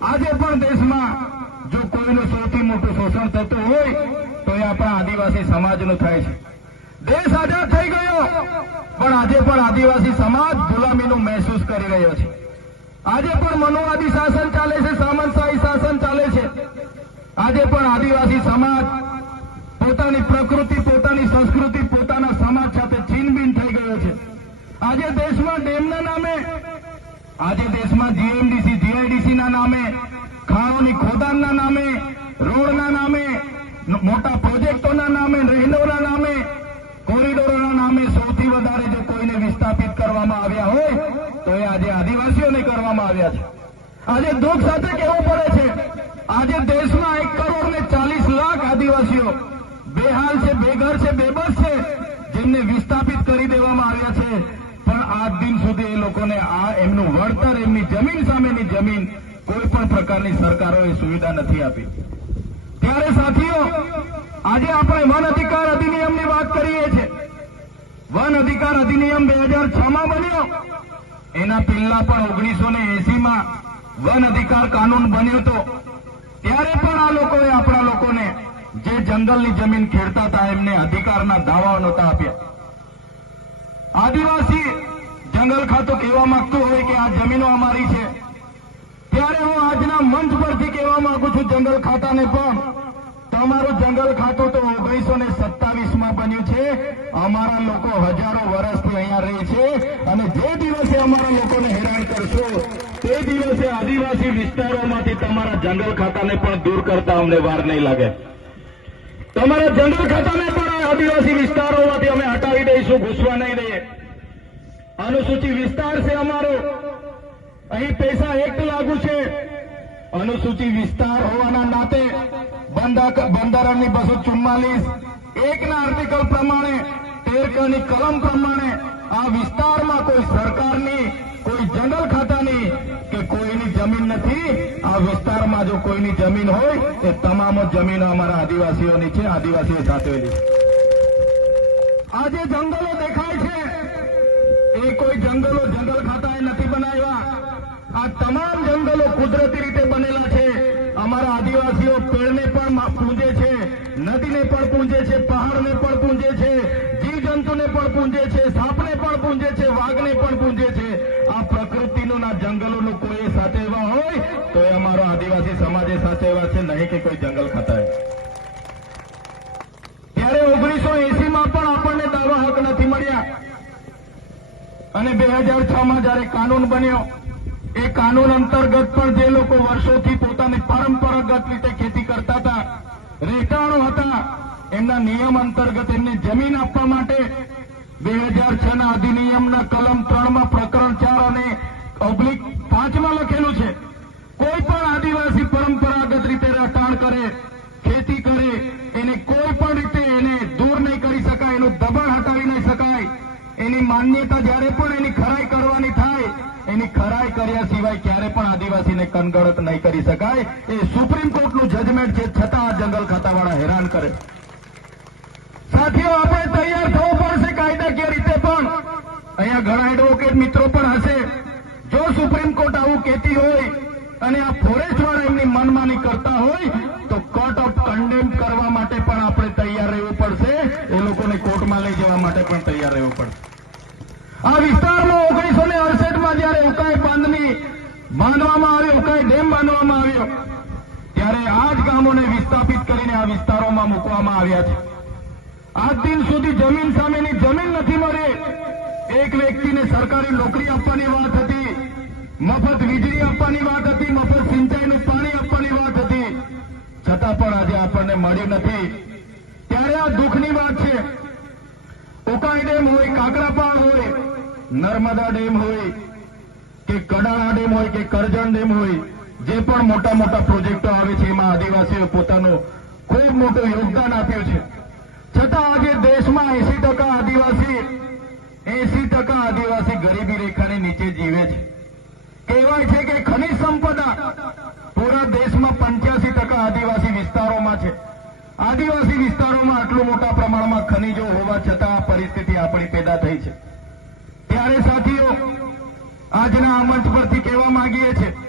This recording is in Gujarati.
આજે પણ દેશમાં જો કોઈનું સૌથી મોટું શોષણ થતું હોય, તો એ આપણા આદિવાસી સમાજનું થાય છે. દેશ આઝાદ થઈ ગયો, પણ આજે પણ આદિવાસી સમાજ ગુલામીનું મહેસૂસ કરી રહ્યો છે. આજે પણ મનોવાદી શાસન ચાલે છે, સામંતશાહી શાસન ચાલે છે. આજે પણ આદિવાસી સમાજ પોતાની પ્રકૃતિ, પોતાની સંસ્કૃતિ, પોતાના સમાજ સાથે છીનબીન થઈ ગયો છે. આજે દેશમાં ડેમના નામે, આજે દેશમાં જીએમડીસી જીઆઈડીસી ના નામે ખાણોની ખોદાણના નામે, રોડના નામે, મોટા પ્રોજેક્ટોના નામે રહેલોના નામે, કોરિડોરોના નામે સૌથી વધારે જો કોઈને વિસ્થાપિત કરવામાં આવ્યા હોય, તો એ આજે આદિવાસીઓને કરવામાં આવ્યા છે. આજે દુઃખ સાથે કહેવું પડે છે, આજે દેશમાં એક કરોડ ને ચાલીસ લાખ આદિવાસીઓ બેહાલ છે, બેઘર છે, બેબસ છે, જેમને વિસ્થાપિત કરી દેવામાં આવ્યા છે. પણ આજ દિન સુધી એ લોકોને આ એમનું વળતર, એમની જમીન સામેની જમીન કોઈ પણ પ્રકારની સરકારોએ સુવિધા નથી આપી. ત્યારે સાથીઓ, આજે આપણે વન અધિકાર અધિનિયમની વાત કરીએ છીએ. વન અધિકાર અધિનિયમ બે હજાર છ માં બન્યો. એના પહેલા પણ ઓગણીસો ને એસીમાં વન અધિકાર કાનૂન બન્યો હતો ત્યારે પણ આ લોકોએ આપણા લોકોને જે જંગલની જમીન ખેડતા હતા, એમને અધિકારના દાવાઓ નહોતા આપ્યા. આદિવાસી જંગલ ખાતું કહેવા માંગતું હોય કે આ જમીનો અમારી છે, ત્યારે હું આજના મંચ પરથી કહેવા માંગુ છું, જંગલ ખાતાને પણ. તમારું જંગલ ખાતું તો ઓગણીસો ને સત્તાવીસમાં બન્યું છે. અમારા લોકો હજારો વર્ષથી અહીંયા રહે છે અને જે દિવસે અમારા લોકોને હેરાન કરશો, તે દિવસે આદિવાસી વિસ્તારોમાંથી તમારા જંગલ ખાતાને પણ દૂર કરતા અમને વાર નહીં લાગે. તમારા જંગલ ખાતાને પણ આદિવાસી વિસ્તારોમાંથી અમે હટાવી દઈશું, ઘૂસવા નહીં અનુસૂચિત વિસ્તાર છે અમારો. અહીં પૈસા એક્ટ લાગુ છે. અનુસૂચિત વિસ્તાર હોવાના નાતે બંધારણની બસો ચુમ્માલીસ, એકના આર્ટિકલ પ્રમાણે, તેરકાની કલમ પ્રમાણે આ વિસ્તારમાં કોઈ સરકારની, કોઈ જંગલ ખાતાની કે કોઈની જમીન નથી. આ વિસ્તારમાં જો કોઈની જમીન હોય, એ તમામ જમીનો અમારા આદિવાસીઓની છે, આદિવાસીઓ સાચવેલી આજે જંગલો દેખાય છે. એ કોઈ જંગલો જંગલ ખાતાએ નથી બનાવ્યા. આ તમામ જંગલો કુદરતી રીતે બનેલા છે. અમારા આદિવાસીઓ પેડને પણ પૂંજે છે, નદીને પણ પૂંજે છે, પહાડને પણ પૂંજે છે, જીવજંતુને પણ પૂંજે છે, સાપને પણ પૂંજે છે, વાઘને પણ પૂંજે છે. આ પ્રકૃતિનું ના જંગલોનું કોઈ સાચવવા હોય, તો એ અમારો બે હજાર છ માં જયારે કાનૂન બન્યો, એ કાનૂન અંતર્ગત પણ જે લોકો વર્ષોથી પોતાની પરંપરાગત રીતે ખેતી કરતા હતા રહેઠાણો હતા, એમના નિયમ અંતર્ગત એમને જમીન આપવા માટે બે હજાર છ ના અધિનિયમના કલમ ત્રણમાં પ્રકરણ ચાર અને ઓબ્લિક પાંચમાં લખેલું છે, કોઈ પણ આદિવાસી પરંપરાગત રીતે રટાણ કરે, ખેતી કરે એને કોઈ પણ રીતે એને દૂર નહીં કરી શકાય એનું દબાણ હટાવી નહીં શકાય એની માન્યતા જ્યારે પણ એની ખરાઈ કરવાની થાય, એની ખરાઈ કર્યા સિવાય ક્યારે પણ આદિવાસીને કનગડત નહીં કરી શકાય. એ સુપ્રીમ કોર્ટનું જજમેન્ટ છે, છતાં આ જંગલ ખાતાવાળા હેરાન કરે. સાથીઓ, આપણે તૈયાર થવું પડશે કાયદાકીય રીતે પણ. અહીંયા ઘણા એડવોકેટ મિત્રો પણ હશે. જો સુપ્રીમ કોર્ટ આવું કહેતી હોય અને આ ફોરેસ્ટ એમની મનમાની કરતા હોય, તો કોર્ટ ઓફ કન્ડેમ કરવા માટે પણ આપણે તૈયાર રહેવું પડશે એ લોકોને કોર્ટમાં લઈ જવા માટે પણ તૈયાર રહેવું પડશે આ વિસ્તારમાં ઓગણીસો ને અડસઠમાં જયારે ઉકાઈ બાંધની બાંધવામાં આવ્યો ઉકાઈ ડેમ બાંધવામાં આવ્યો, ત્યારે આ ગામોને વિસ્થાપિત કરીને આ વિસ્તારોમાં મૂકવામાં આવ્યા છે. આજ દિન સુધી જમીન સામેની જમીન નથી મળી. એક વ્યક્તિને સરકારી નોકરી આપવાની વાત હતી, મફત વીજળી આપવાની વાત હતી, મફત સિંચાઈનું પાણી આપવાની વાત હતી. છતાં પણ આજે આપણને મળ્યું નથી. ત્યારે આ દુઃખની વાત છે. ઉકાઈ ડેમ હોય, કાકરાપાળ હોય નર્મદા ડેમ હોય કે કડાણા ડેમ હોય કે કરજણ ડેમ હોય, જે પણ મોટા મોટા પ્રોજેક્ટો આવે છે, એમાં આદિવાસીઓ પોતાનું ખૂબ મોટું યોગદાન આપ્યું છે. છતાં આજે દેશમાં એસી ટકા આદિવાસી, એસી ટકા આદિવાસી ગરીબી રેખાની નીચે જીવે છે. કહેવાય છે કે ખનિજ સંપદા પૂરા દેશમાં પંચ્યાસી ટકા આદિવાસી વિસ્તારોમાં છે. આદિવાસી વિસ્તારોમાં આટલું મોટા પ્રમાણમાં ખનિજો હોવા છતાં આ પરિસ્થિતિ આપણી પેદા થઈ ત્યારે સાથીઓ આજના આ મંચ પરથી કહેવા માંગીએ છીએ.